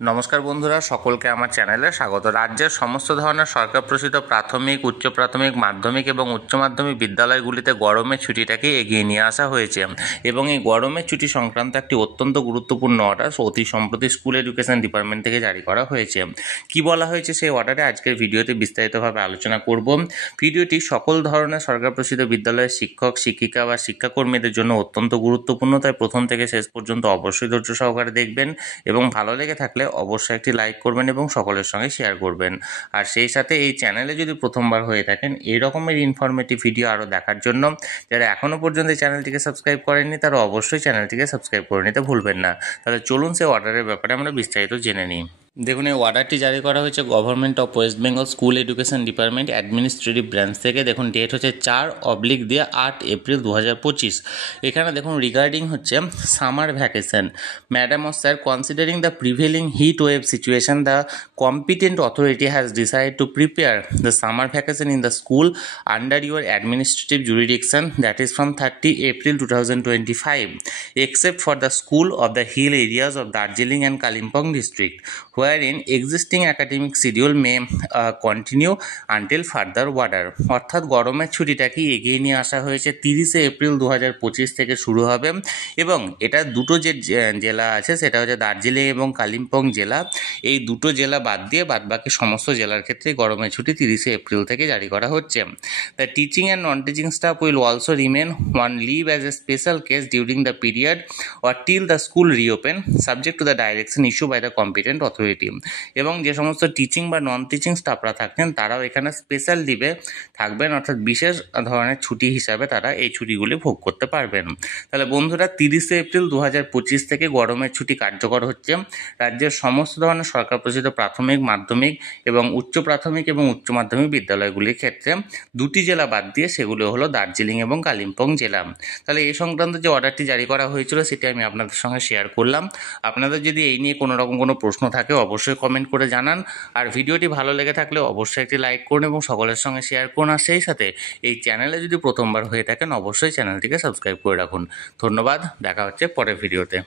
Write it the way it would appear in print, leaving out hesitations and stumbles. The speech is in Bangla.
নমস্কার বন্ধুরা, সকলকে আমার চ্যানেলে স্বাগত। রাজ্যের সমস্ত ধরনের সরকার প্রসূত প্রাথমিক, উচ্চ প্রাথমিক, মাধ্যমিক এবং উচ্চ মাধ্যমিক বিদ্যালয়গুলিতে গরমের ছুটিটাকে এগিয়ে নিয়ে আসা হয়েছে এবং এই গরমের ছুটি সংক্রান্ত একটি অত্যন্ত গুরুত্বপূর্ণ অর্ডার অতি সম্প্রতি স্কুল এডুকেশন ডিপার্টমেন্ট থেকে জারি করা হয়েছে। কি বলা হয়েছে সেই অর্ডারে আজকের ভিডিওতে বিস্তারিতভাবে আলোচনা করব। ভিডিওটি সকল ধরনের সরকার প্রসূত বিদ্যালয়ের শিক্ষক, শিক্ষিকা বা শিক্ষাকর্মীদের জন্য অত্যন্ত গুরুত্বপূর্ণ, তাই প্রথম থেকে শেষ পর্যন্ত অবশ্যই ধৈর্য সহকারে দেখবেন এবং ভালো লেগে থাকলে অবশ্যই একটি লাইক করবেন এবং সকলের সঙ্গে শেয়ার করবেন। আর সেই সাথে এই চ্যানেলে যদি প্রথমবার হয়ে থাকেন এই রকমের ইনফরমেটিভ ভিডিও আরও দেখার জন্য যারা এখনও পর্যন্ত এই চ্যানেলটিকে সাবস্ক্রাইব করেননি তারা অবশ্যই চ্যানেলটিকে সাবস্ক্রাইব করে নিতে ভুলবেন না। তাহলে চলুন সেই অর্ডারের ব্যাপারে আমরা বিস্তারিত জেনে নিই। দেখুন, এই অর্ডারটি জারি করা হয়েছে government of West Bengal school education department administrative branch থেকে। দেখুন, ডেট হচ্ছে 4/8 এপ্রিল 2025। এখানে দেখুন রিগার্ডিং হচ্ছে সামার ভ্যাকেশন। ম্যাডাম ও sir, considering the prevailing heat wave situation, the competent authority has decided to prepare the summer vacation in the school under your administrative jurisdiction, that is from 30 April 2025, except for the school of the hill areas of Darjeeling and Kalimpong district, wherein existing academic schedule may continue until further order। অর্থাৎ গরমের ছুটিটাকে এগিয়ে নিয়ে আসা হয়েছে। 30 এপ্রিল 2025 থেকে শুরু হবে এবং এটা দুটো যে জেলা আছে সেটা হচ্ছে দার্জিলিং এবং কালিম্পং জেলা। এই দুটো জেলা বাদ দিয়ে বাদবাকি সমস্ত জেলার ক্ষেত্রে গরমের ছুটি 30 এপ্রিল থেকে জারি করা হচ্ছে। The teaching and non teaching staff will also remain on leave as a special case during the period or till the school reopen, subject to the direction issue by the competent authority. এবং যে সমস্ত টিচিং বা নন টিচিং স্টাফরা থাকছেন তারাও এখানে স্পেশাল লিভে থাকবেন, অর্থাৎ বিশেষ ধরনের ছুটি হিসাবে তারা এই ছুটিগুলি ভোগ করতে পারবেন। তাহলে বন্ধুরা, 30 এপ্রিল 2025 থেকে গরমের ছুটি কার্যকর হচ্ছে। রাজ্যের সমস্ত ধরনের সরকার প্রচলিত প্রাথমিক, মাধ্যমিক এবং উচ্চ প্রাথমিক এবং উচ্চ মাধ্যমিক বিদ্যালয়গুলির ক্ষেত্রে দুটি জেলা বাদ দিয়ে সেগুলো হলো দার্জিলিং এবং কালিম্পং জেলা। তাহলে এই সংক্রান্ত যে অর্ডারটি জারি করা হয়েছিল সেটি আমি আপনাদের সঙ্গে শেয়ার করলাম। আপনাদের যদি এই নিয়ে কোনো রকম কোনো প্রশ্ন থাকে অবশ্যই কমেন্ট করে জানান। আর ভিডিওটি ভালো লেগে থাকলে অবশ্যই একটি লাইক করুন এবং সকলের সঙ্গে শেয়ার করুন। আর সেই সাথে এই চ্যানেলে যদি প্রথমবার হয়ে থাকেন অবশ্যই চ্যানেলটিকে সাবস্ক্রাইব করে রাখুন। ধন্যবাদ, দেখা হচ্ছে পরের ভিডিওতে।